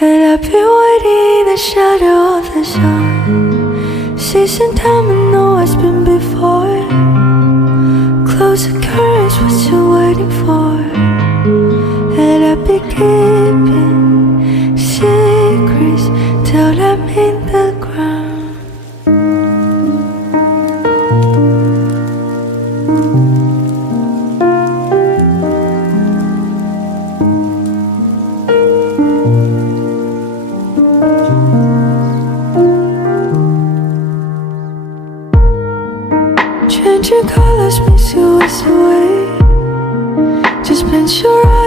And I've been waiting in the shadow of the sun, seizing time and know what's been before. Close the curtains, what you waiting for? And I've been keeping secrets till I'm in the ground. Changing colors makes you waste away. Just bend your eyes